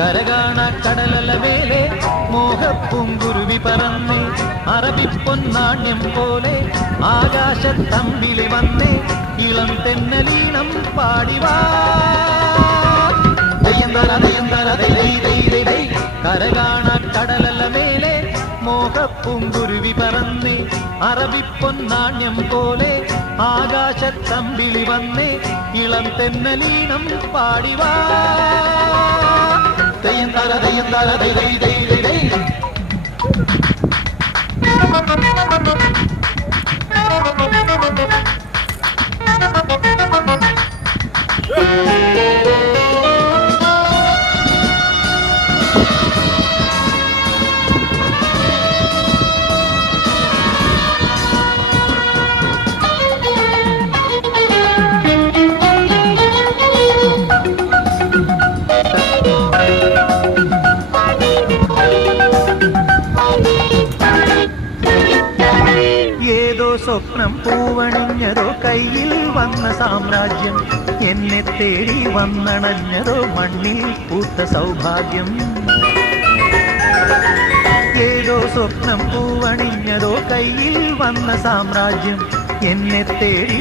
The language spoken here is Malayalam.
കരകാണ കടലല മേലെ മോഹപ്പൂങ്കുരുവി പറന്നേ അറബിപ്പൊന്നാണ്യം പോലെ ആകാശത്തമ്പിളി വന്നേ ഇളം തെന്നലീണം പാടിവാ കരകാണ കടലല മേലെ മോഹപ്പൂങ്കുരുവി പറന്നേ അറബിപ്പൊന്നാണ്യം പോലെ ആകാശത്തമ്പിളി വന്നേ ഇളം തെന്നലീണം പാടിവാ തെയ്യന്താര തെയ്യന്താര ദൈ ദൈ ദൈ ദൈ ദൈ. ഏതോ സ്വപ്നം പൂവണിഞ്ഞതോ കയ്യിൽ വന്ന സാമ്രാജ്യം എന്നെ തേടി വന്നണഞ്ഞതോ മണ്ണിൽ പൂത്ത സൗഭാഗ്യം ഏതോ സ്വപ്നം പൂവണിഞ്ഞതോ കയ്യിൽ വന്ന സാമ്രാജ്യം എന്നെ തേടി